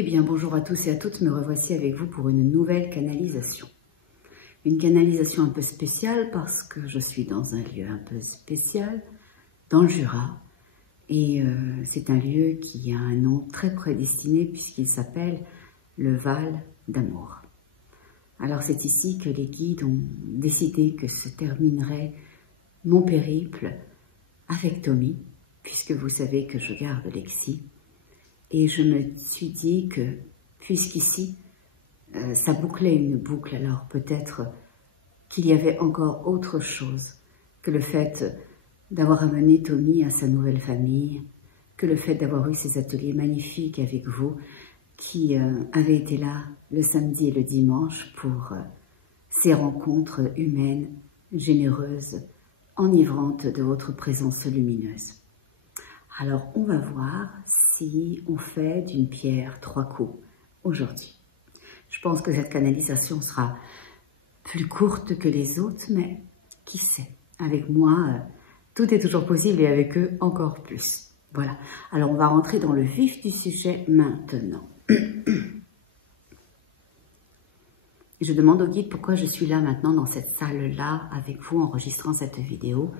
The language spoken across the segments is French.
Eh bien, bonjour à tous et à toutes, me revoici avec vous pour une nouvelle canalisation. Une canalisation un peu spéciale parce que je suis dans un lieu un peu spécial, dans le Jura. Et c'est un lieu qui a un nom très prédestiné puisqu'il s'appelle le Val d'Amour. Alors c'est ici que les guides ont décidé que se terminerait mon périple avec Tommy, puisque vous savez que je garde Lexi. Et je me suis dit que, puisqu'ici, ça bouclait une boucle, alors peut-être qu'il y avait encore autre chose que le fait d'avoir amené Tommy à sa nouvelle famille, que le fait d'avoir eu ces ateliers magnifiques avec vous, qui avaient été là le samedi et le dimanche pour ces rencontres humaines, généreuses, enivrantes de votre présence lumineuse. Alors, on va voir si on fait d'une pierre 3 coups aujourd'hui. Je pense que cette canalisation sera plus courte que les autres, mais qui sait, avec moi, tout est toujours possible et avec eux, encore plus. Voilà, alors on va rentrer dans le vif du sujet maintenant. Je demande au guide pourquoi je suis là maintenant dans cette salle-là avec vous enregistrant cette vidéo.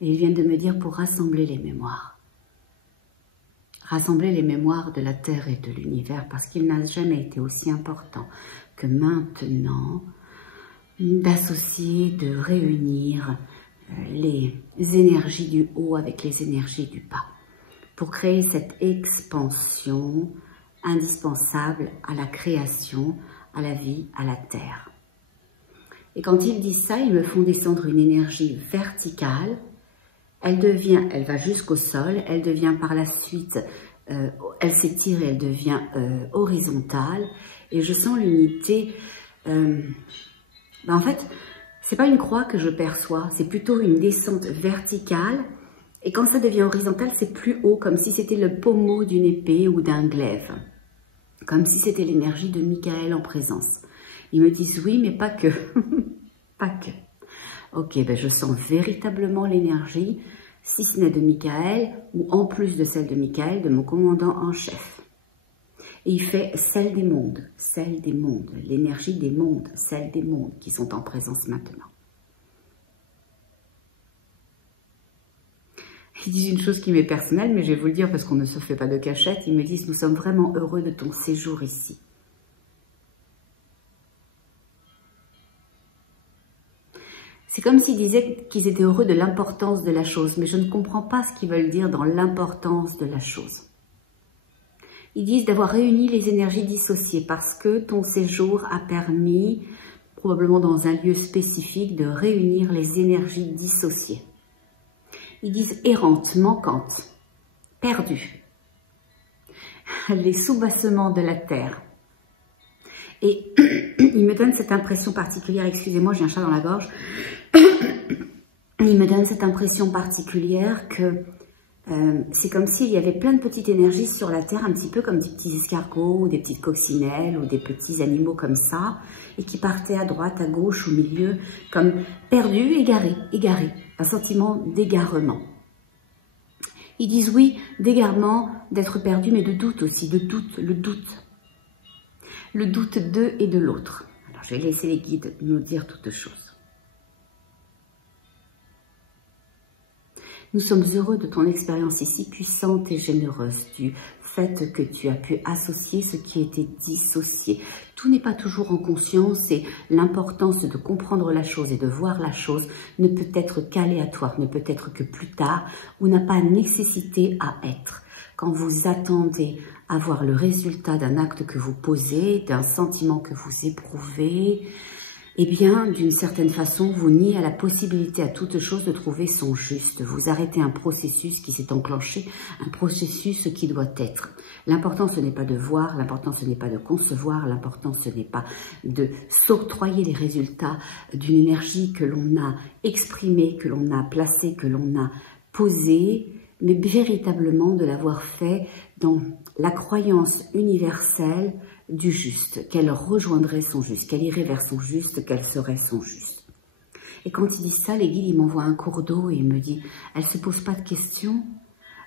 Et ils viennent de me dire pour rassembler les mémoires. Rassembler les mémoires de la Terre et de l'univers parce qu'il n'a jamais été aussi important que maintenant d'associer, de réunir les énergies du haut avec les énergies du bas pour créer cette expansion indispensable à la création, à la vie, à la Terre. Et quand ils disent ça, ils me font descendre une énergie verticale. Elle va jusqu'au sol, elle devient par la suite, elle s'étire et elle devient horizontale. Et je sens l'unité. En fait, c'est pas une croix que je perçois, c'est plutôt une descente verticale. Et quand ça devient horizontal, c'est plus haut, comme si c'était le pommeau d'une épée ou d'un glaive. Comme si c'était l'énergie de Michael en présence. Ils me disent oui, mais pas que. Pas que. Ok, ben je sens véritablement l'énergie, si ce n'est de Michael, ou en plus de celle de Michael, de mon commandant en chef. Et il fait celle des mondes, l'énergie des mondes, celle des mondes qui sont en présence maintenant. Ils disent une chose qui m'est personnelle, mais je vais vous le dire parce qu'on ne se fait pas de cachette. Ils me disent, nous sommes vraiment heureux de ton séjour ici. C'est comme s'ils disaient qu'ils étaient heureux de l'importance de la chose, mais je ne comprends pas ce qu'ils veulent dire dans l'importance de la chose. Ils disent d'avoir réuni les énergies dissociées parce que ton séjour a permis, probablement dans un lieu spécifique, de réunir les énergies dissociées. Ils disent errantes, manquantes, perdues, les soubassements de la terre. Et il me donne cette impression particulière, excusez-moi, j'ai un chat dans la gorge, il me donne cette impression particulière que c'est comme s'il y avait plein de petites énergies sur la terre, un petit peu comme des petits escargots, ou des petites coccinelles, ou des petits animaux comme ça, et qui partaient à droite, à gauche, au milieu, comme perdus, égarés, un sentiment d'égarement. Ils disent oui, d'égarement, d'être perdu, mais de doute aussi, le doute. Le doute d'eux et de l'autre. Alors, je vais laisser les guides nous dire toutes choses. Nous sommes heureux de ton expérience ici, puissante et généreuse, du fait que tu as pu associer ce qui était dissocié. Tout n'est pas toujours en conscience et l'importance de comprendre la chose et de voir la chose ne peut être qu'aléatoire, ne peut être que plus tard ou n'a pas nécessité à être. Quand vous attendez à voir le résultat d'un acte que vous posez, d'un sentiment que vous éprouvez, eh bien, d'une certaine façon, vous niez à la possibilité à toute chose de trouver son juste. Vous arrêtez un processus qui s'est enclenché, un processus qui doit être. L'important, ce n'est pas de voir, l'important, ce n'est pas de concevoir, l'important, ce n'est pas de s'octroyer les résultats d'une énergie que l'on a exprimée, que l'on a placée, que l'on a posée, mais véritablement de l'avoir fait dans la croyance universelle du juste, qu'elle rejoindrait son juste, qu'elle irait vers son juste, qu'elle serait son juste. Et quand il dit ça, les guides, ils m'envoient un cours d'eau et il me dit, elle ne se pose pas de questions,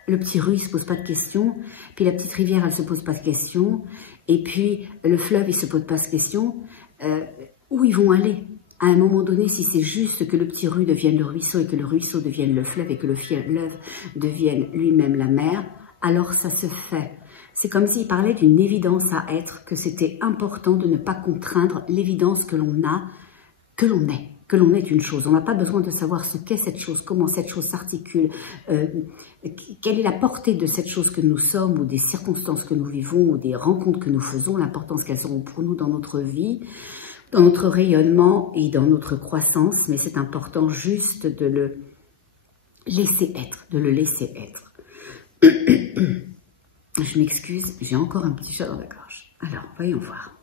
le petit rue, il se pose pas de questions, puis la petite rivière, elle se pose pas de questions, et puis le fleuve, il se pose pas de questions. Où ils vont aller? À un moment donné, si c'est juste que le petit rue devienne le ruisseau et que le ruisseau devienne le fleuve et que le fleuve devienne lui-même la mer, alors ça se fait. C'est comme s'il parlait d'une évidence à être, que c'était important de ne pas contraindre l'évidence que l'on a, que l'on est une chose. On n'a pas besoin de savoir ce qu'est cette chose, comment cette chose s'articule, quelle est la portée de cette chose que nous sommes, ou des circonstances que nous vivons, ou des rencontres que nous faisons, l'importance qu'elles auront pour nous dans notre vie, dans notre rayonnement et dans notre croissance, mais c'est important juste de le laisser être, de le laisser être. Je m'excuse, j'ai encore un petit chat dans la gorge. Alors, voyons voir.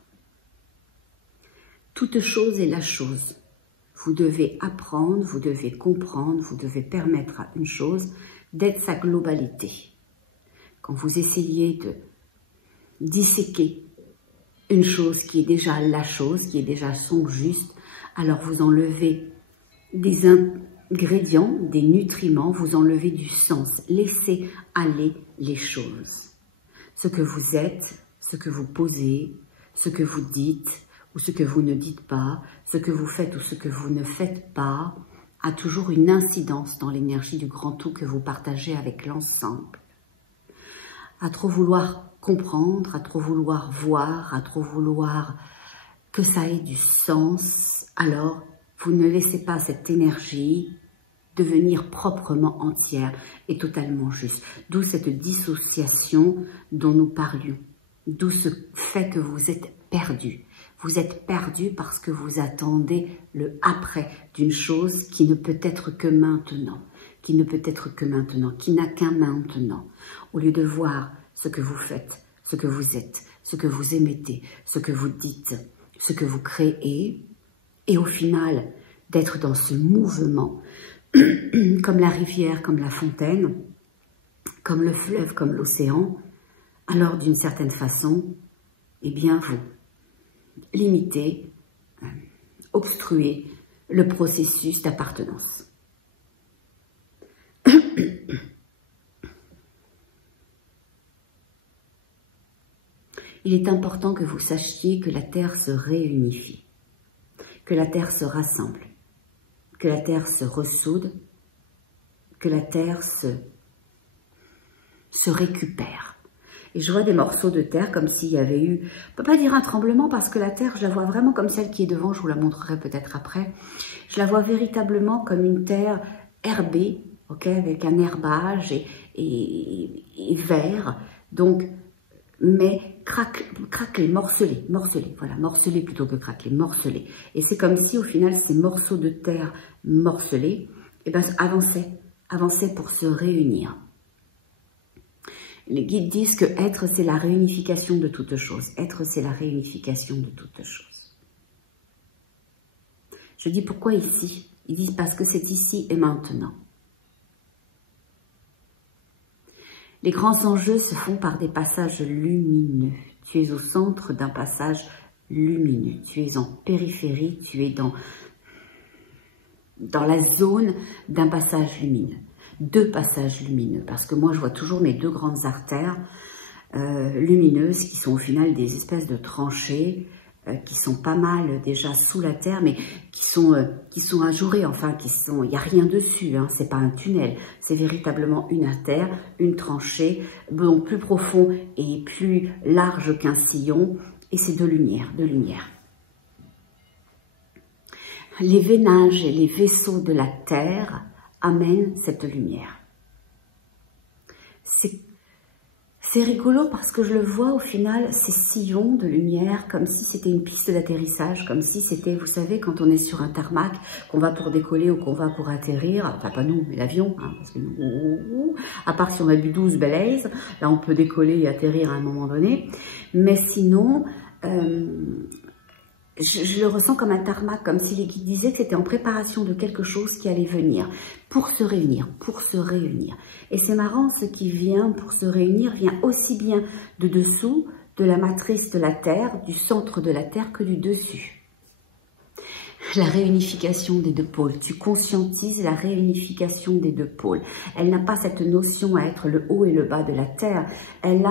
Toute chose est la chose. Vous devez apprendre, vous devez comprendre, vous devez permettre à une chose d'être sa globalité. Quand vous essayez de disséquer une chose qui est déjà la chose, qui est déjà son juste, alors vous enlevez des ingrédients, des nutriments, vous enlevez du sens. Laissez aller les choses. Ce que vous êtes, ce que vous posez, ce que vous dites ou ce que vous ne dites pas, ce que vous faites ou ce que vous ne faites pas, a toujours une incidence dans l'énergie du grand tout que vous partagez avec l'ensemble. À trop vouloir comprendre, à trop vouloir voir, à trop vouloir que ça ait du sens, alors vous ne laissez pas cette énergie devenir proprement entière et totalement juste. D'où cette dissociation dont nous parlions, d'où ce fait que vous êtes perdu. Vous êtes perdu parce que vous attendez le après d'une chose qui ne peut être que maintenant, qui ne peut être que maintenant, qui n'a qu'un maintenant. Au lieu de voir ce que vous faites, ce que vous êtes, ce que vous émettez, ce que vous dites, ce que vous créez, et au final, d'être dans ce mouvement, comme la rivière, comme la fontaine, comme le fleuve, comme l'océan, alors d'une certaine façon, eh bien vous limitez, obstruez le processus d'appartenance. Il est important que vous sachiez que la Terre se réunifie, que la Terre se rassemble, que la Terre se ressoude, que la Terre se récupère. Et je vois des morceaux de terre comme s'il y avait eu, on ne peut pas dire un tremblement parce que la terre, je la vois vraiment comme celle qui est devant, je vous la montrerai peut-être après. Je la vois véritablement comme une terre herbée, okay, avec un herbage et vert, donc, mais craquelé, morcelé, voilà, morcelé plutôt que craquelé, morcelé. Et c'est comme si au final ces morceaux de terre morcelés, eh ben, avançaient pour se réunir. Les guides disent que être, c'est la réunification de toute chose. Être, c'est la réunification de toute chose. Je dis pourquoi ici? Ils disent parce que c'est ici et maintenant. Les grands enjeux se font par des passages lumineux. Tu es au centre d'un passage lumineux. Tu es en périphérie, tu es dans la zone d'un passage lumineux. Deux passages lumineux, parce que moi je vois toujours mes deux grandes artères lumineuses qui sont au final des espèces de tranchées qui sont pas mal déjà sous la terre, mais qui sont ajourées, enfin il n'y a rien dessus, hein, c'est pas un tunnel, c'est véritablement une artère, une tranchée, donc plus profond et plus large qu'un sillon, et c'est de lumière, de lumière. Les vénages et les vaisseaux de la terre amène cette lumière. C'est rigolo parce que je le vois au final, ces sillons de lumière, comme si c'était une piste d'atterrissage, comme si c'était, vous savez, quand on est sur un tarmac, qu'on va pour décoller ou qu'on va pour atterrir, enfin pas nous, mais l'avion, hein, parce que nous, à part si on a bu 12 Belaise, là on peut décoller et atterrir à un moment donné, mais sinon, je le ressens comme un tarmac, comme si les guides disaient que c'était en préparation de quelque chose qui allait venir, pour se réunir, pour se réunir. Et c'est marrant, ce qui vient pour se réunir vient aussi bien de dessous, de la matrice de la Terre, du centre de la Terre, que du dessus. la réunification des deux pôles. Tu conscientises la réunification des deux pôles. Elle n'a pas cette notion à être le haut et le bas de la Terre. Elle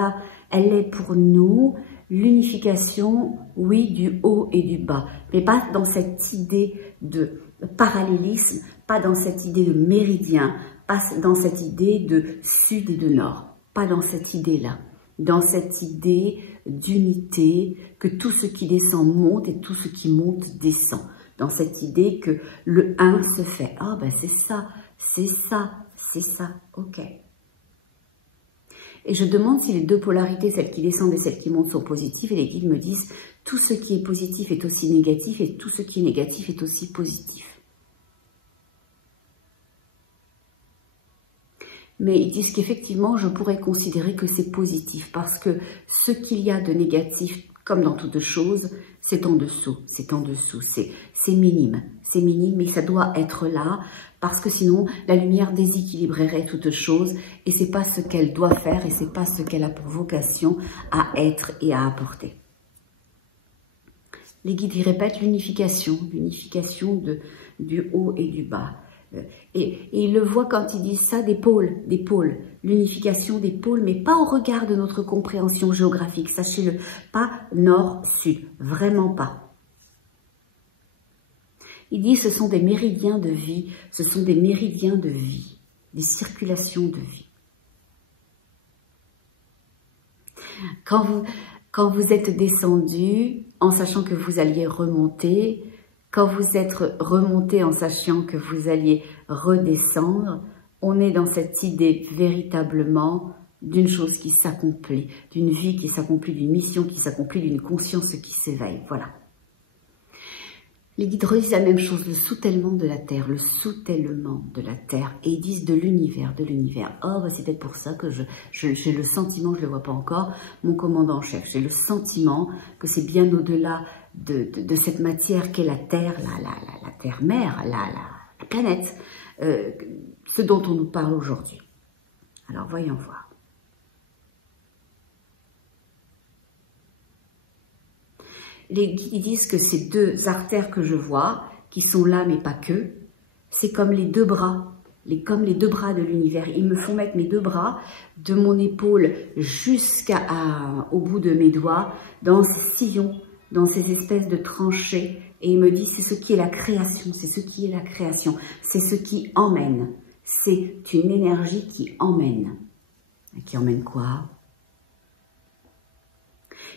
est pour nous l'unification, oui, du haut et du bas, mais pas dans cette idée de parallélisme, pas dans cette idée de méridien, pas dans cette idée de sud et de nord, pas dans cette idée-là, dans cette idée d'unité, que tout ce qui descend monte et tout ce qui monte descend, dans cette idée que le 1 se fait. Ah ben c'est ça, ok. Et je demande si les deux polarités, celles qui descendent et celles qui montent, sont positives, et les guides me disent tout ce qui est positif est aussi négatif et tout ce qui est négatif est aussi positif. Mais ils disent qu'effectivement, je pourrais considérer que c'est positif parce que ce qu'il y a de négatif, comme dans toutes choses, c'est en dessous, c'est minime, mais ça doit être là parce que sinon la lumière déséquilibrerait toute chose et c'est pas ce qu'elle doit faire et c'est pas ce qu'elle a pour vocation à être et à apporter. Les guides y répètent l'unification du haut et du bas. Et ils le voient quand ils disent ça, des pôles, l'unification des pôles, mais pas au regard de notre compréhension géographique, sachez-le, pas nord-sud, vraiment pas. Ils disent ce sont des méridiens de vie, des circulations de vie. Quand vous êtes descendu, en sachant que vous alliez remonter, quand vous êtes remonté en sachant que vous alliez redescendre, on est dans cette idée véritablement d'une chose qui s'accomplit, d'une vie qui s'accomplit, d'une mission qui s'accomplit, d'une conscience qui s'éveille. Voilà. Les guides redisent la même chose, le soutèlement de la Terre, et ils disent de l'univers. Oh, bah c'est peut-être pour ça que j'ai le sentiment, je ne le vois pas encore, mon commandant en chef, j'ai le sentiment que c'est bien au-delà de cette matière qu'est la Terre, la Terre-mère, la planète, ce dont on nous parle aujourd'hui. Alors, voyons voir. Les guides disent que ces deux artères que je vois, qui sont là mais pas que, c'est comme les deux bras, comme les deux bras de l'univers. Ils me font mettre mes deux bras de mon épaule jusqu'au bout de mes doigts dans ces sillons, dans ces espèces de tranchées. Et il me dit, c'est ce qui est la création, c'est ce qui emmène. C'est une énergie qui emmène. Et qui emmène quoi ?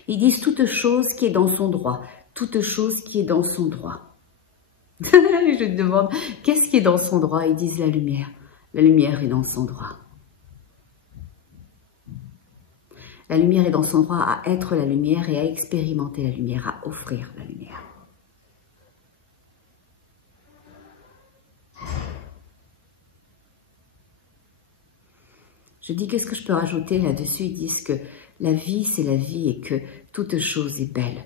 Ils disent toute chose qui est dans son droit. Je demande, qu'est-ce qui est dans son droit? Ils disent la lumière. La lumière est dans son droit. La lumière est dans son droit à être la lumière et à expérimenter la lumière, à offrir la lumière. Je dis, qu'est-ce que je peux rajouter là-dessus? Ils disent que la vie, c'est la vie et que toute chose est belle.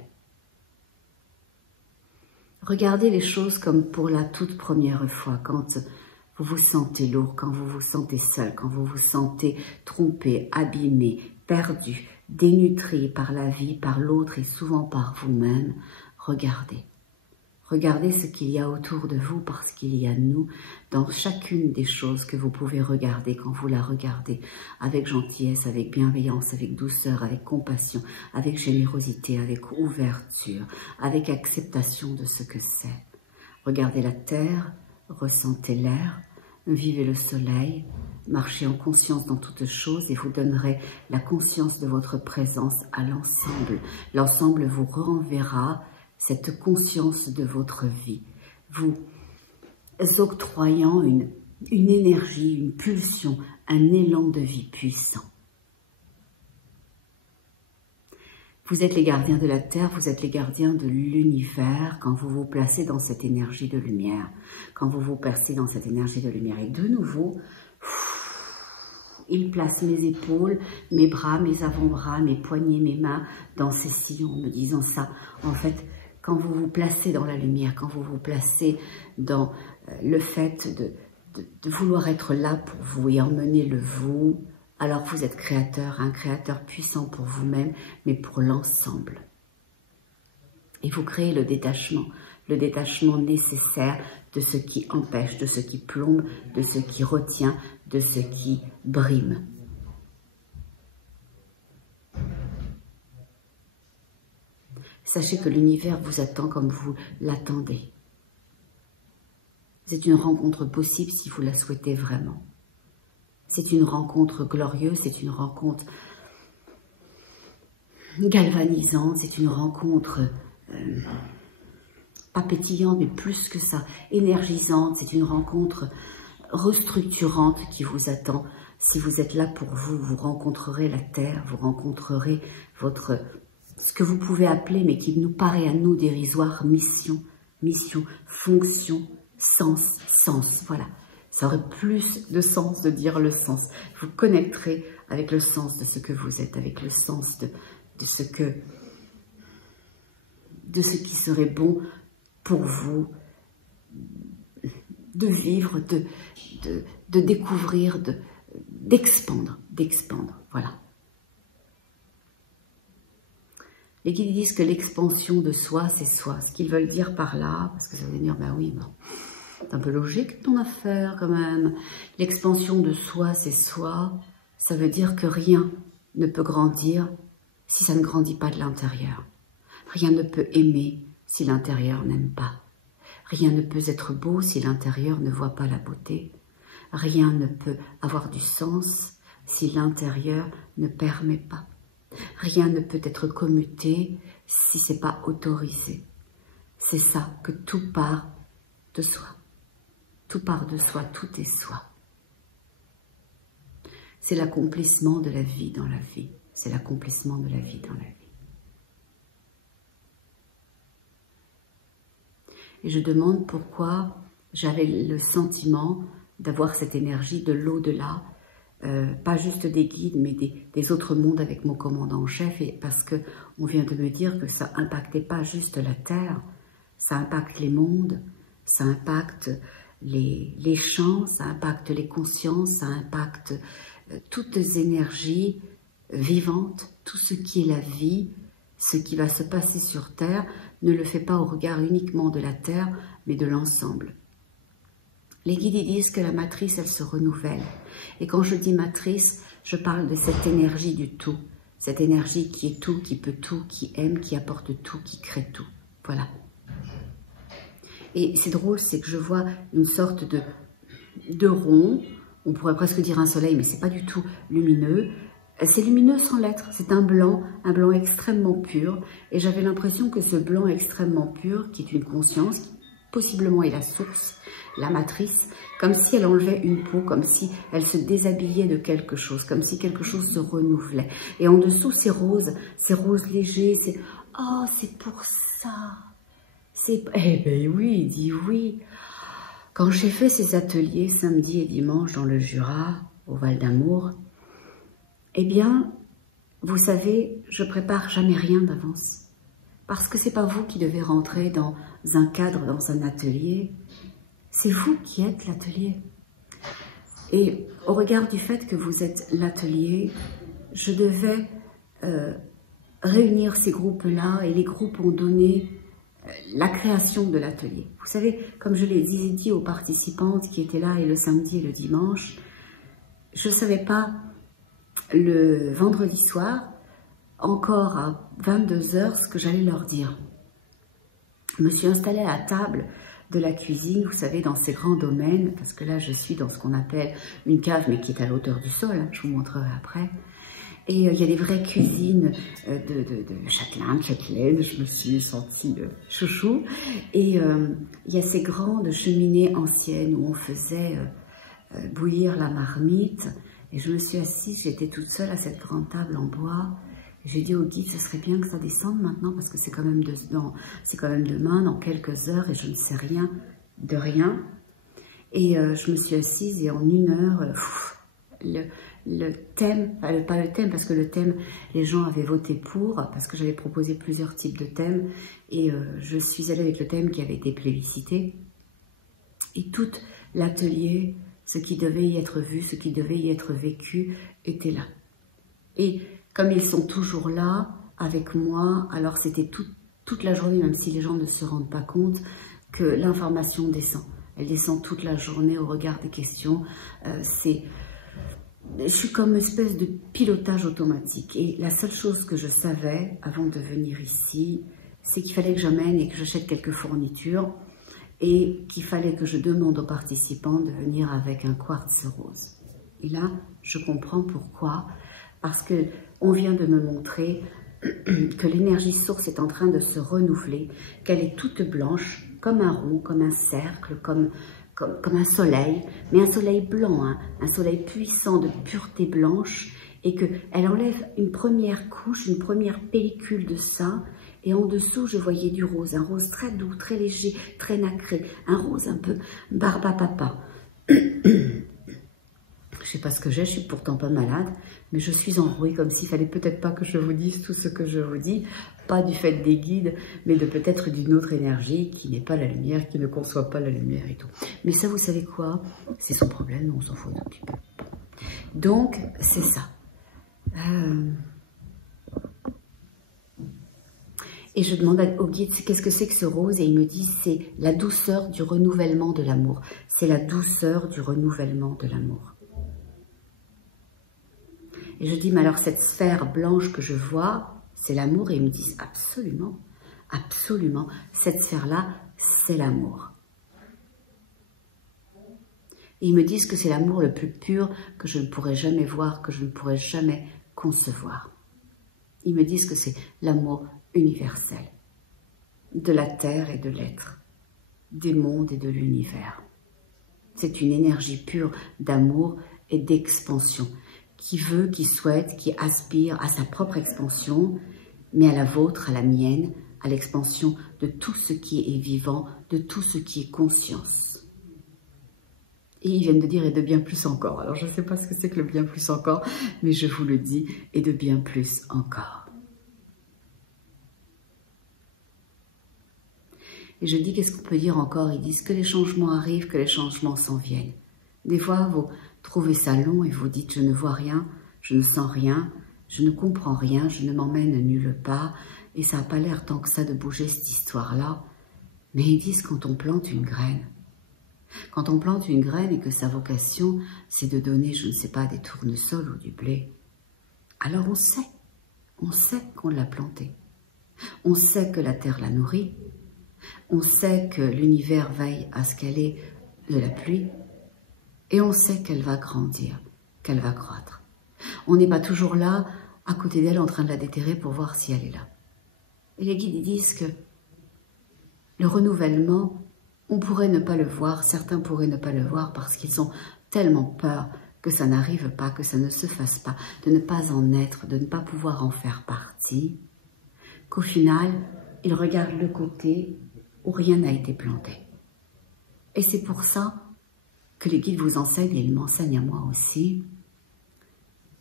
Regardez les choses comme pour la toute première fois, quand vous vous sentez lourd, quand vous vous sentez seul, quand vous vous sentez trompé, abîmé, perdu, dénutri par la vie, par l'autre et souvent par vous-même. Regardez. Regardez ce qu'il y a autour de vous parce qu'il y a nous dans chacune des choses que vous pouvez regarder quand vous la regardez avec gentillesse, avec bienveillance, avec douceur, avec compassion, avec générosité, avec ouverture, avec acceptation de ce que c'est. Regardez la terre, ressentez l'air, vivez le soleil, marchez en conscience dans toutes choses et vous donnerez la conscience de votre présence à l'ensemble. L'ensemble vous renverra cette conscience de votre vie, vous octroyant une énergie, une pulsion, un élan de vie puissant. Vous êtes les gardiens de la Terre, vous êtes les gardiens de l'univers quand vous vous placez dans cette énergie de lumière, quand vous vous placez dans cette énergie de lumière. Et de nouveau, il place mes épaules, mes bras, mes avant-bras, mes poignets, mes mains dans ces sillons en me disant ça. En fait, quand vous vous placez dans la lumière, quand vous vous placez dans le fait de vouloir être là pour vous et emmener le vous, alors vous êtes créateur, un créateur puissant pour vous-même, mais pour l'ensemble. Et vous créez le détachement le détachement nécessaire de ce qui empêche, de ce qui plombe, de ce qui retient, de ce qui brime. Sachez que l'univers vous attend comme vous l'attendez. C'est une rencontre possible si vous la souhaitez vraiment. C'est une rencontre glorieuse, c'est une rencontre galvanisante, c'est une rencontre pas pétillante, mais plus que ça, énergisante. C'est une rencontre restructurante qui vous attend. Si vous êtes là pour vous, vous rencontrerez la terre, vous rencontrerez ce que vous pouvez appeler, mais qui nous paraît à nous dérisoire, mission, fonction, sens, voilà. Ça aurait plus de sens de dire le sens. Vous connecterez avec le sens de ce que vous êtes, avec le sens de ce qui serait bon pour vous de vivre, de découvrir, d'expandre, voilà. Les guides disent que l'expansion de soi, c'est soi. Ce qu'ils veulent dire par là, parce que ça veut dire, ben oui, bon, c'est un peu logique ton affaire quand même. L'expansion de soi, c'est soi. Ça veut dire que rien ne peut grandir si ça ne grandit pas de l'intérieur. Rien ne peut aimer si l'intérieur n'aime pas. Rien ne peut être beau si l'intérieur ne voit pas la beauté. Rien ne peut avoir du sens si l'intérieur ne permet pas. Rien ne peut être commuté si ce n'est pas autorisé. C'est ça, que tout part de soi. Tout part de soi, tout est soi. C'est l'accomplissement de la vie dans la vie. C'est l'accomplissement de la vie dans la vie. Et je demande pourquoi j'avais le sentiment d'avoir cette énergie de l'au-delà, pas juste des guides, mais des autres mondes avec mon commandant en chef, et parce qu'on vient de me dire que ça impactait pas juste la Terre, ça impacte les mondes, ça impacte les champs, ça impacte les consciences, ça impacte toutes les énergies vivantes, tout ce qui est la vie, ce qui va se passer sur Terre, ne le fait pas au regard uniquement de la Terre, mais de l'ensemble. Les guides disent que la matrice, elle se renouvelle. Et quand je dis matrice, je parle de cette énergie du tout. Cette énergie qui est tout, qui peut tout, qui aime, qui apporte tout, qui crée tout. Voilà. Et c'est drôle, c'est que je vois une sorte de rond, on pourrait presque dire un soleil, mais c'est pas du tout lumineux. C'est lumineux sans l'être, c'est un blanc extrêmement pur. Et j'avais l'impression que ce blanc extrêmement pur, qui est une conscience, qui possiblement est la source, la matrice, comme si elle enlevait une peau, comme si elle se déshabillait de quelque chose, comme si quelque chose se renouvelait. Et en dessous, c'est rose léger, c'est « Oh, c'est pour ça !» Eh ben oui, il dit oui. Quand j'ai fait ces ateliers samedi et dimanche dans le Jura, au Val d'Amour, eh bien, vous savez, je prépare jamais rien d'avance. Parce que c'est pas vous qui devez rentrer dans un cadre, dans un atelier. C'est vous qui êtes l'atelier. Et au regard du fait que vous êtes l'atelier, je devais réunir ces groupes-là, et les groupes ont donné la création de l'atelier. Vous savez, comme je l'ai dit aux participantes qui étaient là et le samedi et le dimanche, je ne savais pas le vendredi soir, encore à 22 h, ce que j'allais leur dire. Je me suis installée à la table de la cuisine, vous savez, dans ces grands domaines, parce que là, je suis dans ce qu'on appelle une cave, mais qui est à l'auteur du sol, hein, je vous montrerai après. Et il y a des vraies cuisines de châtelain, de châtelaine, je me suis sentie chouchou. Et il y a ces grandes cheminées anciennes où on faisait bouillir la marmite. Et je me suis assise, j'étais toute seule à cette grande table en bois. J'ai dit au guide, ce serait bien que ça descende maintenant, parce que c'est quand même demain, dans quelques heures, et je ne sais rien de rien. Et je me suis assise, et en 1 heure, le thème, pas le thème, parce que le thème, les gens avaient voté pour, parce que j'avais proposé plusieurs types de thèmes, et je suis allée avec le thème qui avait été plébiscité. Et tout l'atelier, ce qui devait y être vu, ce qui devait y être vécu, était là. Et comme ils sont toujours là, avec moi, alors c'était toute la journée, même si les gens ne se rendent pas compte que l'information descend. Elle descend toute la journée au regard des questions. Je suis comme une espèce de pilotage automatique. Et la seule chose que je savais avant de venir ici, c'est qu'il fallait que j'amène et que j'achète quelques fournitures et qu'il fallait que je demande aux participants de venir avec un quartz rose. Et là, je comprends pourquoi. Parce qu'on vient de me montrer que l'énergie source est en train de se renouveler, qu'elle est toute blanche, comme un rond, comme un cercle, comme un soleil, mais un soleil blanc, hein, un soleil puissant de pureté blanche, et qu'elle enlève une première couche, une première pellicule de ça, et en dessous, je voyais du rose, un rose très doux, très léger, très nacré, un rose un peu barbe à papa. Je sais pas ce que j'ai, je suis pourtant pas malade, mais je suis enrouée comme s'il fallait peut-être pas que je vous dise tout ce que je vous dis, pas du fait des guides, mais de peut-être d'une autre énergie qui n'est pas la lumière, qui ne conçoit pas la lumière et tout. Mais ça, vous savez quoi? C'est son problème, on s'en fout un petit peu. Donc, c'est ça. Et je demande au guide, qu'est-ce que c'est que ce rose? Et il me dit, c'est la douceur du renouvellement de l'amour. C'est la douceur du renouvellement de l'amour. Et je dis, mais alors cette sphère blanche que je vois, c'est l'amour? Et ils me disent, absolument, absolument, cette sphère-là, c'est l'amour. Et ils me disent que c'est l'amour le plus pur que je ne pourrai jamais voir, que je ne pourrai jamais concevoir. Ils me disent que c'est l'amour universel, de la terre et de l'être, des mondes et de l'univers. C'est une énergie pure d'amour et d'expansion, qui veut, qui souhaite, qui aspire à sa propre expansion, mais à la vôtre, à la mienne, à l'expansion de tout ce qui est vivant, de tout ce qui est conscience. Et ils viennent de dire, et de bien plus encore. Alors je ne sais pas ce que c'est que le bien plus encore, mais je vous le dis, et de bien plus encore. Et je dis, qu'est-ce qu'on peut dire encore? Ils disent que les changements arrivent, que les changements s'en viennent. Des fois, vous trouvez ça long et vous dites, je ne vois rien, je ne sens rien, je ne comprends rien, je ne m'emmène nulle part, et ça n'a pas l'air tant que ça de bouger cette histoire-là. Mais ils disent, quand on plante une graine, quand on plante une graine et que sa vocation, c'est de donner, je ne sais pas, des tournesols ou du blé, alors on sait qu'on l'a plantée. On sait que la terre la nourrit, on sait que l'univers veille à ce qu'elle ait de la pluie, et on sait qu'elle va grandir, qu'elle va croître. On n'est pas toujours là, à côté d'elle, en train de la déterrer pour voir si elle est là. Et les guides disent que le renouvellement, on pourrait ne pas le voir, certains pourraient ne pas le voir parce qu'ils ont tellement peur que ça n'arrive pas, que ça ne se fasse pas, de ne pas en être, de ne pas pouvoir en faire partie, qu'au final, ils regardent le côté où rien n'a été planté. Et c'est pour ça que les guides vous enseignent, et ils m'enseignent à moi aussi,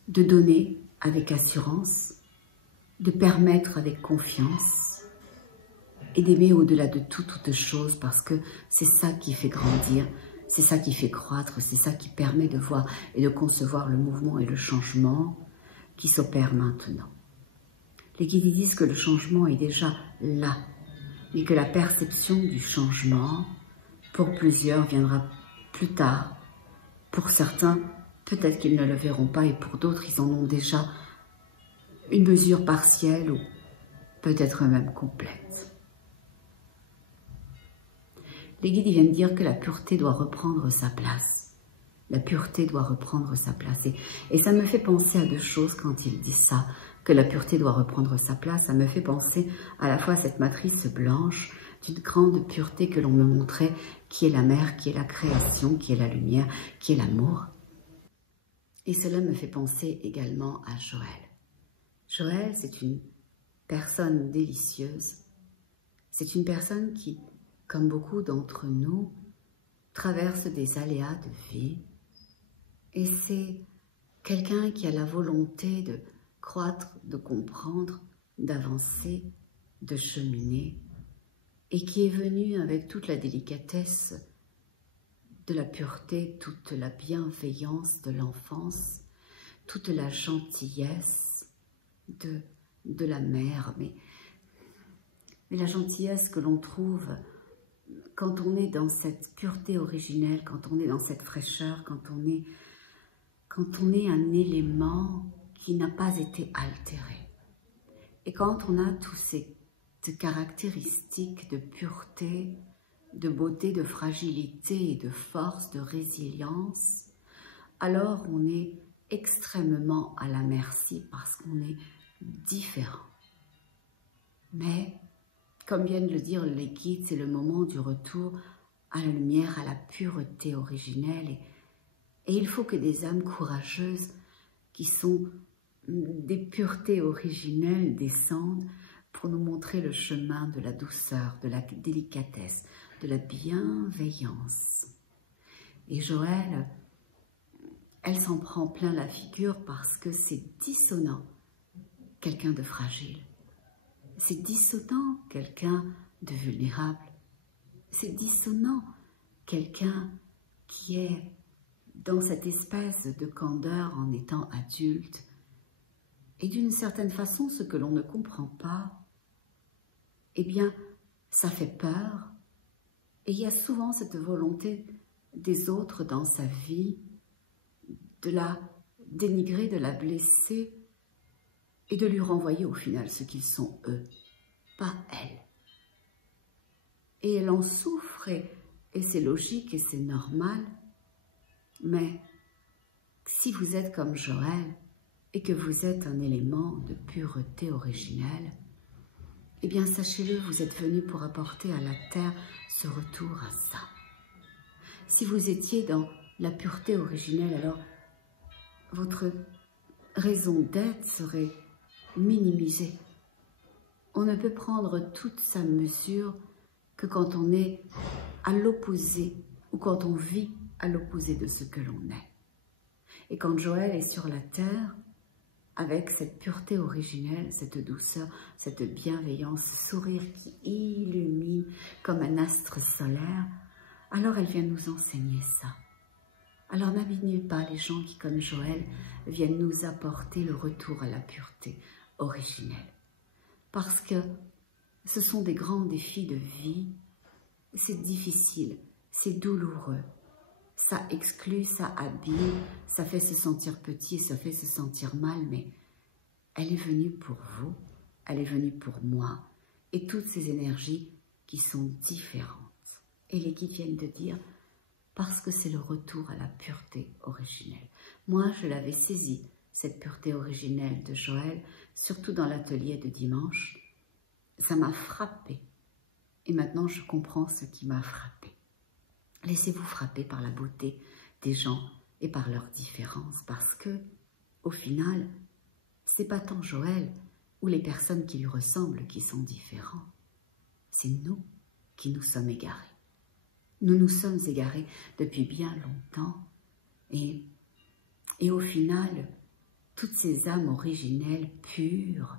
de donner avec assurance, de permettre avec confiance et d'aimer au-delà de toute chose, parce que c'est ça qui fait grandir, c'est ça qui fait croître, c'est ça qui permet de voir et de concevoir le mouvement et le changement qui s'opère maintenant. Les guides disent que le changement est déjà là, mais que la perception du changement, pour plusieurs, viendra plus tard. Pour certains, peut-être qu'ils ne le verront pas, et pour d'autres, ils en ont déjà une mesure partielle ou peut-être même complète. Les guides viennent dire que la pureté doit reprendre sa place. La pureté doit reprendre sa place. Et ça me fait penser à deux choses quand ils disent ça, que la pureté doit reprendre sa place. Ça me fait penser à la fois à cette matrice blanche d'une grande pureté que l'on me montrait, qui est la mère, qui est la création, qui est la lumière, qui est l'amour. Et cela me fait penser également à Joël. Joël, c'est une personne délicieuse. C'est une personne qui, comme beaucoup d'entre nous, traverse des aléas de vie. Et c'est quelqu'un qui a la volonté de croître, de comprendre, d'avancer, de cheminer, et qui est venu avec toute la délicatesse de la pureté, toute la bienveillance de l'enfance, toute la gentillesse de la mère, mais mais la gentillesse que l'on trouve quand on est dans cette pureté originelle, quand on est dans cette fraîcheur, quand on est un élément qui n'a pas été altéré. Et quand on a toutes ces caractéristiques de pureté, de beauté, de fragilité et de force, de résilience, alors on est extrêmement à la merci parce qu'on est différent. Mais, comme viennent de le dire les guides, c'est le moment du retour à la lumière, à la pureté originelle. Et il faut que des âmes courageuses qui sont des puretés originelles descendent pour nous montrer le chemin de la douceur, de la délicatesse, de la bienveillance. Et Joëlle, elle s'en prend plein la figure parce que c'est dissonant, quelqu'un de fragile. C'est dissonant, quelqu'un de vulnérable. C'est dissonant, quelqu'un qui est dans cette espèce de candeur en étant adulte. Et d'une certaine façon, ce que l'on ne comprend pas, eh bien, ça fait peur. Et il y a souvent cette volonté des autres dans sa vie de la dénigrer, de la blesser et de lui renvoyer au final ce qu'ils sont eux, pas elle. Et elle en souffre et c'est logique et c'est normal. Mais si vous êtes comme Joëlle et que vous êtes un élément de pureté originelle, eh bien sachez-le, vous êtes venu pour apporter à la terre ce retour à ça. Si vous étiez dans la pureté originelle, alors votre raison d'être serait minimisée. On ne peut prendre toute sa mesure que quand on est à l'opposé ou quand on vit à l'opposé de ce que l'on est. Et quand Joëlle est sur la terre, avec cette pureté originelle, cette douceur, cette bienveillance, ce sourire qui illumine comme un astre solaire, alors elle vient nous enseigner ça. Alors n'abîmez pas les gens qui, comme Joëlle, viennent nous apporter le retour à la pureté originelle. Parce que ce sont des grands défis de vie, c'est difficile, c'est douloureux. Ça exclut, ça abîme, ça fait se sentir petit, ça fait se sentir mal, mais elle est venue pour vous, elle est venue pour moi, et toutes ces énergies qui sont différentes. Et les guides viennent de dire, parce que c'est le retour à la pureté originelle. Moi, je l'avais saisie, cette pureté originelle de Joëlle, surtout dans l'atelier de dimanche. Ça m'a frappée, et maintenant je comprends ce qui m'a frappée. Laissez-vous frapper par la beauté des gens et par leurs différences, parce que, au final, c'est pas tant Joëlle ou les personnes qui lui ressemblent qui sont différents. C'est nous qui nous sommes égarés. Nous nous sommes égarés depuis bien longtemps et au final, toutes ces âmes originelles, pures,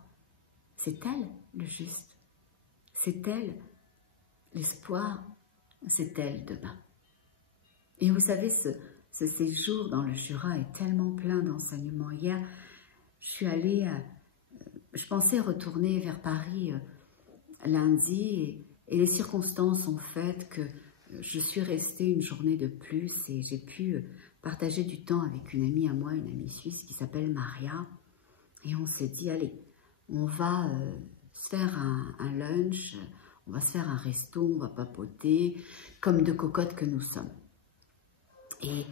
c'est elle le juste, c'est elle l'espoir, c'est elle demain. Et vous savez, ce séjour dans le Jura est tellement plein d'enseignements. Hier, je pensais retourner vers Paris lundi et les circonstances ont fait que je suis restée une journée de plus et j'ai pu partager du temps avec une amie à moi, une amie suisse qui s'appelle Maria. Et on s'est dit, allez, on va se faire un lunch, on va se faire un resto, on va papoter, comme deux cocottes que nous sommes. Et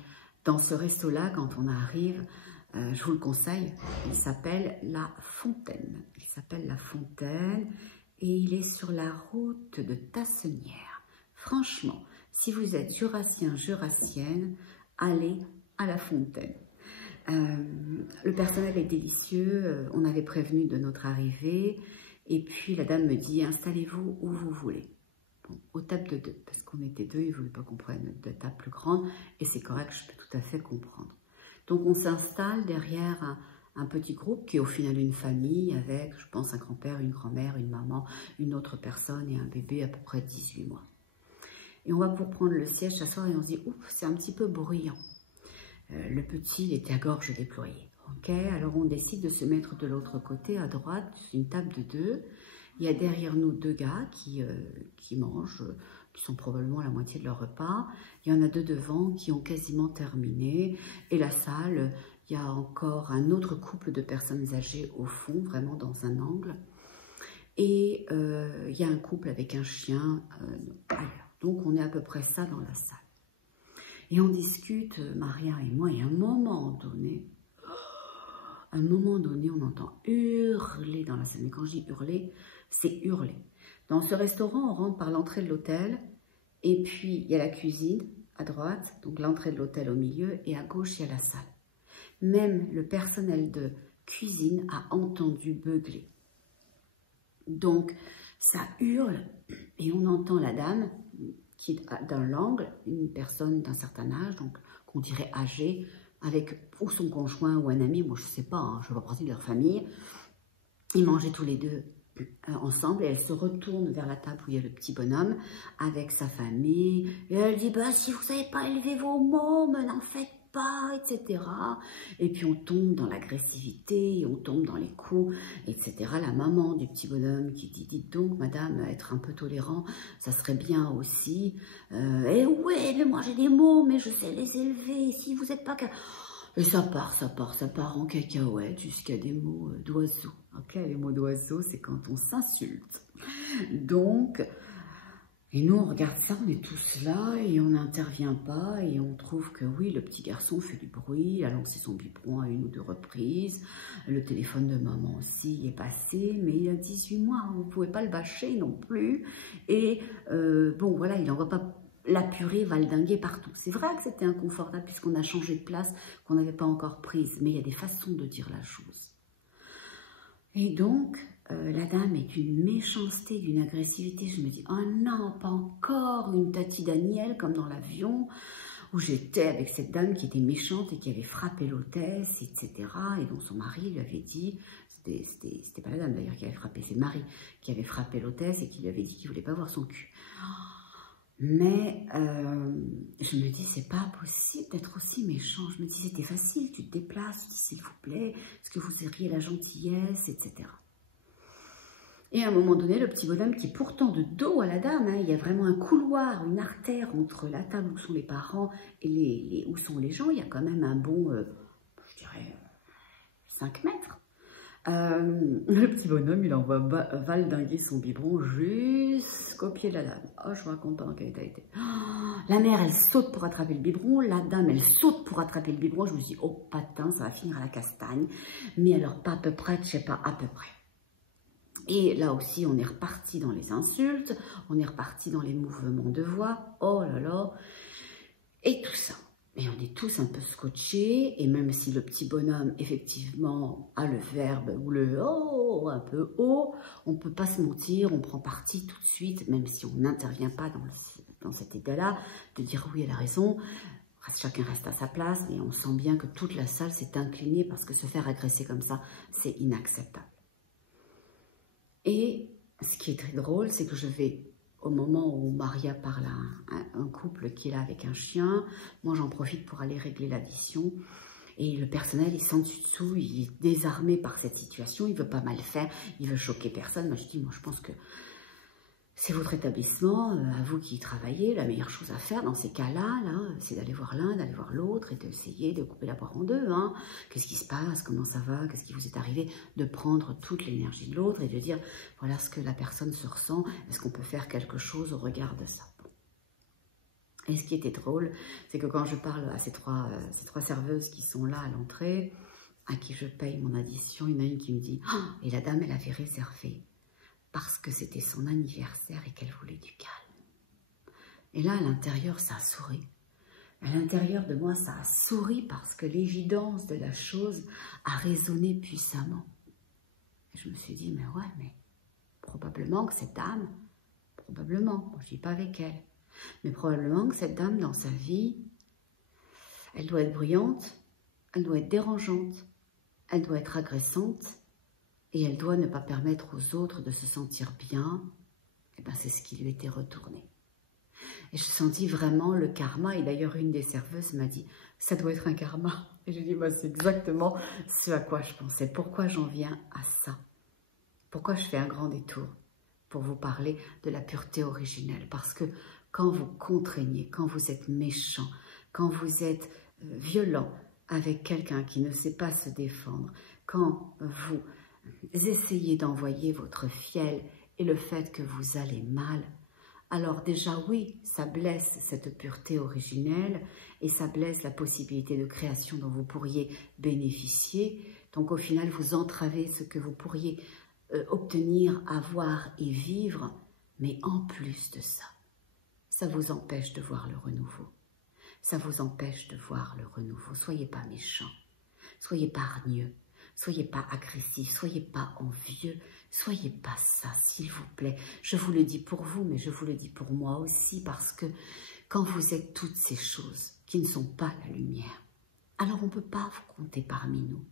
dans ce resto-là, quand on arrive, je vous le conseille, il s'appelle La Fontaine. Il s'appelle La Fontaine et il est sur la route de Tassenières. Franchement, si vous êtes jurassien, jurassienne, allez à La Fontaine. Le personnel est délicieux, on avait prévenu de notre arrivée et puis la dame me dit « installez-vous où vous voulez ». Bon, aux tables de deux, parce qu'on était deux, ils ne voulaient pas qu'on prenne de table plus grande, et c'est correct, je peux tout à fait comprendre. Donc on s'installe derrière un petit groupe qui est au final une famille avec, je pense, un grand-père, une grand-mère, une maman, une autre personne et un bébé à peu près 18 mois. Et on va pour prendre le siège, s'asseoir et on se dit « ouf, c'est un petit peu bruyant ». Le petit, il était à gorge déployée. Ok, alors on décide de se mettre de l'autre côté, à droite, une table de deux. Il y a derrière nous 2 gars qui mangent, qui sont probablement à la moitié de leur repas. Il y en a 2 devant qui ont quasiment terminé. Et la salle, il y a encore un autre couple de personnes âgées au fond, vraiment dans un angle. Et il y a un couple avec un chien ailleurs. Donc on est à peu près ça dans la salle. Et on discute, Maria et moi, et à un moment donné, on entend hurler dans la salle. Mais quand je dis hurler, c'est hurler. Dans ce restaurant, on rentre par l'entrée de l'hôtel, et puis il y a la cuisine à droite, donc l'entrée de l'hôtel au milieu, et à gauche, il y a la salle. Même le personnel de cuisine a entendu beugler. Donc, ça hurle, et on entend la dame qui est dans l'angle, une personne d'un certain âge, donc qu'on dirait âgée, avec ou son conjoint ou un ami, moi je ne sais pas, hein, je ne fais pas partie de leur famille. Ils mangeaient tous les deux ensemble et elle se retourne vers la table où il y a le petit bonhomme avec sa famille. Et elle dit, bah, si vous ne savez pas élever vos mômes, n'en faites pas, etc. Et puis on tombe dans l'agressivité, on tombe dans les coups, etc. La maman du petit bonhomme qui dit, dites donc madame, être un peu tolérant, ça serait bien aussi. Et ouais, mais moi j'ai des mômes, mais je sais les élever, si vous n'êtes pas... Et ça part en cacahuète jusqu'à des mots d'oiseaux. Ok, les mots d'oiseaux, c'est quand on s'insulte. Donc, et nous, on regarde ça, on est tous là et on n'intervient pas et on trouve que oui, le petit garçon fait du bruit, il a lancé son biberon à 1 ou 2 reprises, le téléphone de maman aussi est passé, mais il a 18 mois, on ne pouvait pas le bâcher non plus. Et bon, voilà, il n'envoie pas... La purée valdinguer partout. C'est vrai que c'était inconfortable puisqu'on a changé de place qu'on n'avait pas encore prise, mais il y a des façons de dire la chose. Et donc, la dame est d'une méchanceté, d'une agressivité. Je me dis, oh non, pas encore une Tati Daniel comme dans l'avion où j'étais avec cette dame qui était méchante et qui avait frappé l'hôtesse, etc. Et dont son mari lui avait dit, c'était pas la dame d'ailleurs qui avait frappé, c'est le mari qui avait frappé l'hôtesse et qui lui avait dit qu'il voulait pas voir son cul. Mais je me dis, c'est pas possible d'être aussi méchant. Je me dis, c'était facile, tu te déplaces, tu dis, s'il vous plaît, est-ce que vous auriez la gentillesse, etc. Et à un moment donné, le petit bonhomme qui est pourtant de dos à la dame, hein, il y a vraiment un couloir, une artère entre la table où sont les parents et où sont les gens. Il y a quand même un bon, je dirais, 5 mètres. Le petit bonhomme, il envoie valdinguer son biberon jusqu'au pied de la dame. Oh, je vous raconte pas dans quel état il était. Oh, la mère, elle saute pour attraper le biberon. La dame, elle saute pour attraper le biberon. Je me dis, oh patin, ça va finir à la castagne. Mais alors, pas à peu près, je sais pas, à peu près. Et là aussi, on est reparti dans les insultes. On est reparti dans les mouvements de voix. Oh là là. Et tout ça. Et on est tous un peu scotchés, et même si le petit bonhomme, effectivement, a le verbe ou le « oh » un peu haut, on ne peut pas se mentir, on prend parti tout de suite, même si on n'intervient pas dans cet état-là, de dire « oui, elle a raison », chacun reste à sa place, mais on sent bien que toute la salle s'est inclinée parce que se faire agresser comme ça, c'est inacceptable. Et ce qui est très drôle, c'est que je vais... Au moment où Maria parle à un couple qui est là avec un chien, moi j'en profite pour aller régler l'addition. Et le personnel, il sent dessous, il est désarmé par cette situation, il veut pas mal faire, il veut choquer personne. Moi je dis, moi je pense que c'est votre établissement, à vous qui y travaillez, la meilleure chose à faire dans ces cas-là, c'est d'aller voir l'un, d'aller voir l'autre et d'essayer de couper la poire en deux. Hein. Qu'est-ce qui se passe? Comment ça va? Qu'est-ce qui vous est arrivé? De prendre toute l'énergie de l'autre et de dire, voilà ce que la personne se ressent, est-ce qu'on peut faire quelque chose au regard de ça? Et ce qui était drôle, c'est que quand je parle à ces trois serveuses qui sont là à l'entrée, à qui je paye mon addition, il y en a une qui me dit, oh, et la dame, elle avait réservé parce que c'était son anniversaire et qu'elle voulait du calme. Et là, à l'intérieur, ça a souri. À l'intérieur de moi, ça a souri parce que l'évidence de la chose a résonné puissamment. Et je me suis dit, mais ouais, mais probablement que cette dame, probablement, moi je ne dis pas avec elle, mais probablement que cette dame, dans sa vie, elle doit être bruyante, elle doit être dérangeante, elle doit être agressante, et elle doit ne pas permettre aux autres de se sentir bien. Et ben c'est ce qui lui était retourné. Et je sentis vraiment le karma. Et d'ailleurs, une des serveuses m'a dit, ça doit être un karma. Et j'ai dit, bah, c'est exactement ce à quoi je pensais. Pourquoi j'en viens à ça? Pourquoi je fais un grand détour? pour vous parler de la pureté originelle. Parce que quand vous contraignez, quand vous êtes méchant, quand vous êtes violent avec quelqu'un qui ne sait pas se défendre, quand vous essayez d'envoyer votre fiel et le fait que vous allez mal, alors déjà oui, ça blesse cette pureté originelle et ça blesse la possibilité de création dont vous pourriez bénéficier. Donc au final, vous entravez ce que vous pourriez obtenir, avoir et vivre, mais en plus de ça, ça vous empêche de voir le renouveau. Ça vous empêche de voir le renouveau. Soyez pas méchants, soyez pas hargneux, soyez pas agressifs, soyez pas envieux, soyez pas ça, s'il vous plaît. Je vous le dis pour vous, mais je vous le dis pour moi aussi, parce que quand vous êtes toutes ces choses qui ne sont pas la lumière, alors on ne peut pas vous compter parmi nous.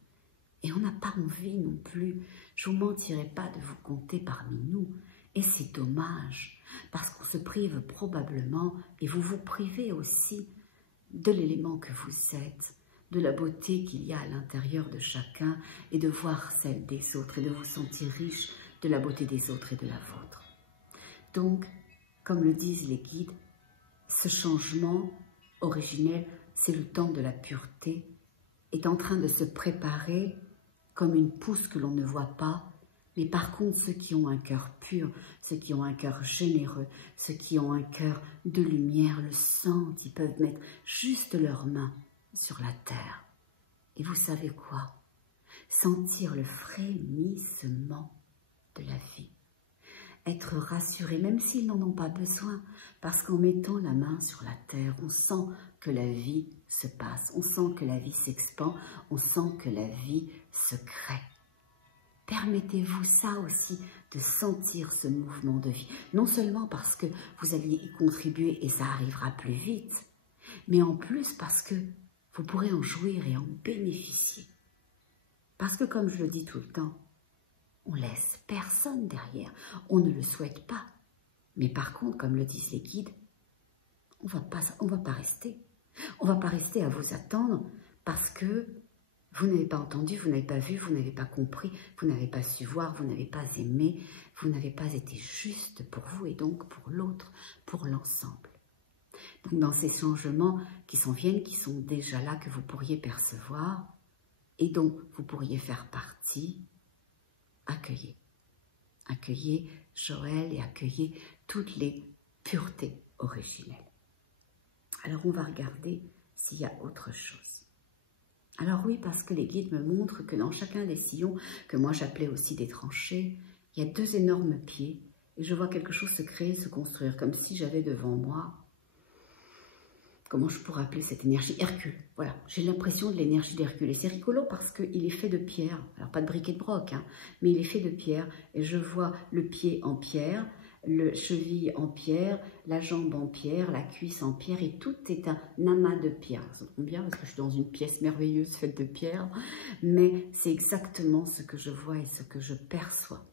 Et on n'a pas envie non plus, je ne vous mentirai pas de vous compter parmi nous. Et c'est dommage, parce qu'on se prive probablement, et vous vous privez aussi, de l'élément que vous êtes, de la beauté qu'il y a à l'intérieur de chacun, et de voir celle des autres, et de vous sentir riche de la beauté des autres et de la vôtre. Donc, comme le disent les guides, ce changement originel, c'est le temps de la pureté, est en train de se préparer comme une pousse que l'on ne voit pas, mais par contre, ceux qui ont un cœur pur, ceux qui ont un cœur généreux, ceux qui ont un cœur de lumière, le sentent, ils peuvent mettre juste leurs mains sur la terre. Et vous savez quoi? Sentir le frémissement de la vie. Être rassuré, même s'ils n'en ont pas besoin, parce qu'en mettant la main sur la terre, on sent que la vie se passe, on sent que la vie s'expand, on sent que la vie se crée. Permettez-vous ça aussi, de sentir ce mouvement de vie. Non seulement parce que vous alliez y contribuer et ça arrivera plus vite, mais en plus parce que vous pourrez en jouir et en bénéficier. Parce que comme je le dis tout le temps, on laisse personne derrière, on ne le souhaite pas. Mais par contre, comme le disent les guides, on va pas rester. On ne va pas rester à vous attendre parce que vous n'avez pas entendu, vous n'avez pas vu, vous n'avez pas compris, vous n'avez pas su voir, vous n'avez pas aimé, vous n'avez pas été juste pour vous et donc pour l'autre, pour l'ensemble. Donc dans ces changements qui s'en viennent, qui sont déjà là, que vous pourriez percevoir et dont vous pourriez faire partie, accueillez. Accueillez Joël et accueillez toutes les puretés originelles. Alors on va regarder s'il y a autre chose. Alors oui, parce que les guides me montrent que dans chacun des sillons, que moi j'appelais aussi des tranchées, il y a 2 énormes pieds et je vois quelque chose se créer, se construire, comme si j'avais devant moi, comment je pourrais appeler cette énergie? Hercule, voilà, j'ai l'impression de l'énergie d'Hercule. Et c'est rigolo parce qu'il est fait de pierre, alors pas de briquet de broc, hein, mais il est fait de pierre et je vois le pied en pierre, le cheville en pierre, la jambe en pierre, la cuisse en pierre, et tout est un amas de pierre. Ça tombe bien parce que je suis dans une pièce merveilleuse faite de pierre, mais c'est exactement ce que je vois et ce que je perçois.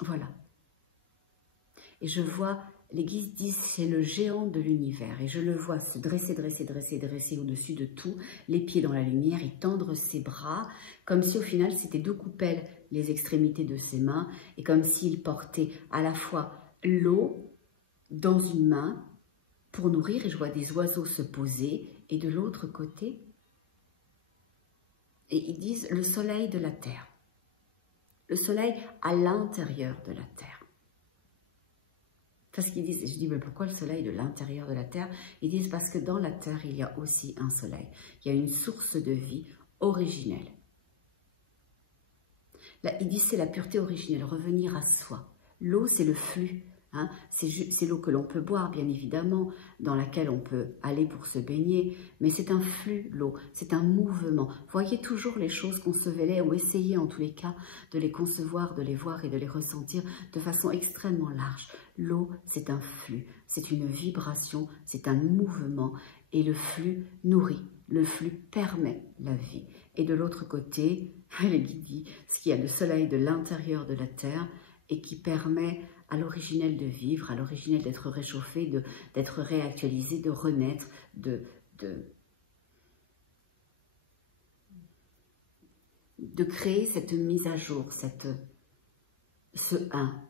Voilà. Et je vois, les guides disent, c'est le géant de l'univers, et je le vois se dresser, dresser, dresser, dresser au-dessus de tout, les pieds dans la lumière, et tendre ses bras, comme si au final c'était 2 coupelles, les extrémités de ses mains, et comme s'il portait à la fois l'eau dans une main pour nourrir, et je vois des oiseaux se poser, et de l'autre côté, et ils disent le soleil de la terre. Le soleil à l'intérieur de la terre. Parce qu'ils disent, et je dis, mais pourquoi le soleil de l'intérieur de la terre? Ils disent parce que dans la terre, il y a aussi un soleil. Il y a une source de vie originelle. Là, ils disent c'est la pureté originelle, revenir à soi. L'eau, c'est le flux. Hein, c'est l'eau que l'on peut boire, bien évidemment, dans laquelle on peut aller pour se baigner, mais c'est un flux, l'eau, c'est un mouvement. Voyez toujours les choses, concevez-les, ou essayez en tous les cas de les concevoir, de les voir et de les ressentir de façon extrêmement large. L'eau, c'est un flux, c'est une vibration, c'est un mouvement, et le flux nourrit, le flux permet la vie. Et de l'autre côté, les guides disent ce qu'il y a de soleil de l'intérieur de la terre et qui permet à l'originel de vivre, à l'originel d'être réchauffé, d'être réactualisé, de renaître, de créer cette mise à jour, ce un.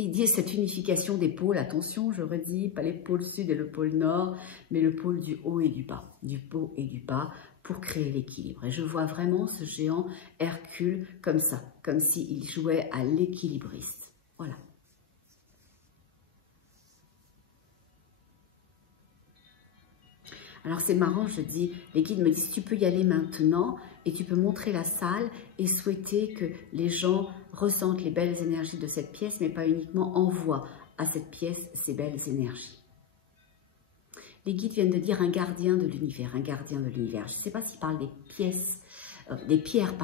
il dit cette unification des pôles, attention, je redis, pas les pôles sud et le pôle nord, mais le pôle du haut et du bas, du haut et du bas, pour créer l'équilibre. Et je vois vraiment ce géant Hercule comme ça, comme s'il jouait à l'équilibriste. Voilà. Alors c'est marrant, je dis, les guides me disent, tu peux y aller maintenant et tu peux montrer la salle et souhaiter que les gens ressentent les belles énergies de cette pièce, mais pas uniquement envoient à cette pièce ces belles énergies. Les guides viennent de dire un gardien de l'univers, un gardien de l'univers. Je ne sais pas s'ils parlent des pierres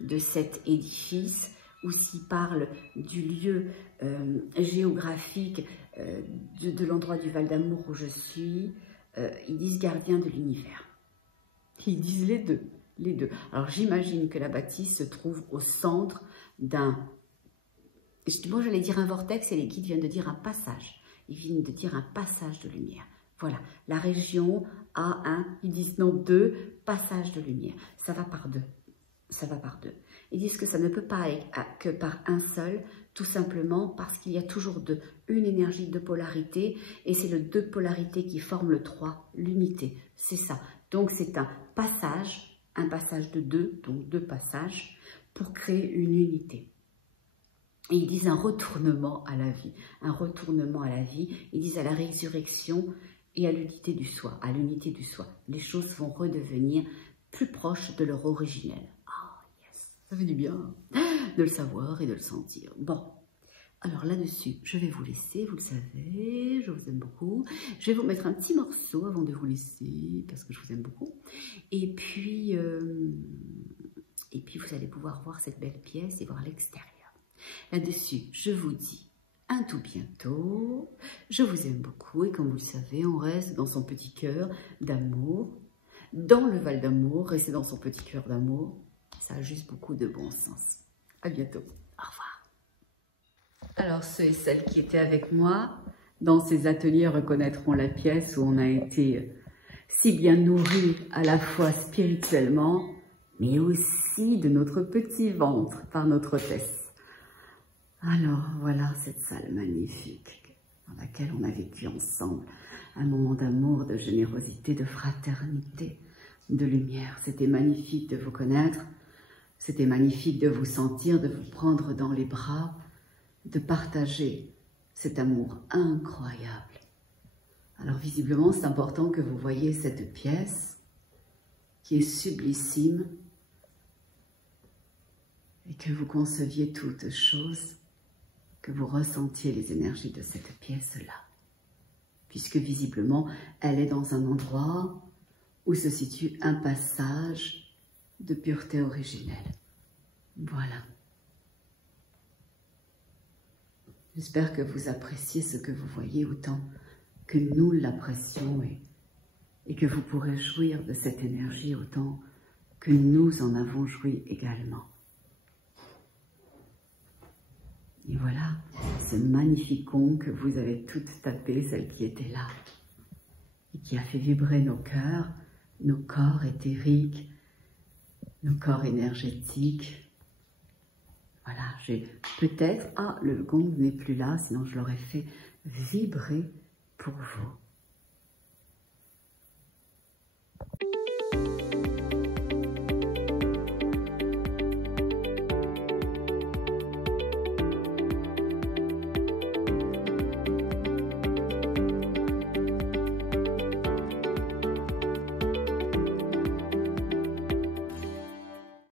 de cet édifice ou s'ils parlent du lieu géographique de l'endroit du Val d'Amour où je suis. Ils disent gardien de l'univers. Ils disent les deux. Les deux. Alors j'imagine que la bâtisse se trouve au centre d'un... Moi j'allais dire un vortex et les guides viennent de dire un passage. Ils viennent de dire un passage de lumière. Voilà, la région a ils disent non, 2 passages de lumière. Ça va par 2. Ça va par 2. Ils disent que ça ne peut pas être que par un seul, tout simplement parce qu'il y a toujours 2. Une énergie de polarité, et c'est le 2 polarités qui forment le 3, l'unité. C'est ça. Donc c'est un passage de 2, donc 2 passages, pour créer une unité. Et ils disent un retournement à la vie. Un retournement à la vie. Ils disent à la résurrection et à l'unité du soi. À l'unité du soi. Les choses vont redevenir plus proches de leur originel. Ah, yes, ça fait du bien de le savoir et de le sentir. Bon, alors là-dessus, je vais vous laisser, vous le savez, je vous aime beaucoup. Je vais vous mettre un petit morceau avant de vous laisser, parce que je vous aime beaucoup. Et puis vous allez pouvoir voir cette belle pièce et voir l'extérieur. Là-dessus, je vous dis à tout bientôt. Je vous aime beaucoup et comme vous le savez, on reste dans son petit cœur d'amour, dans le Val d'Amour, rester dans son petit cœur d'amour. Ça a juste beaucoup de bon sens. À bientôt. Au revoir. Alors, ceux et celles qui étaient avec moi dans ces ateliers reconnaîtront la pièce où on a été si bien nourris à la fois spirituellement, mais aussi de notre petit ventre par notre hôtesse. Alors, voilà cette salle magnifique dans laquelle on a vécu ensemble un moment d'amour, de générosité, de fraternité, de lumière. C'était magnifique de vous connaître, c'était magnifique de vous sentir, de vous prendre dans les bras, de partager cet amour incroyable. Alors, visiblement, c'est important que vous voyez cette pièce qui est sublissime et que vous conceviez toutes choses, que vous ressentiez les énergies de cette pièce-là, puisque visiblement, elle est dans un endroit où se situe un passage de pureté originelle. Voilà. J'espère que vous appréciez ce que vous voyez autant que nous l'apprécions et que vous pourrez jouir de cette énergie autant que nous en avons joui également. Et voilà, ce magnifique gong que vous avez toutes tapé, celle qui était là, et qui a fait vibrer nos cœurs, nos corps éthériques, nos corps énergétiques. Voilà, j'ai peut-être... Ah, le gong n'est plus là, sinon je l'aurais fait vibrer pour vous.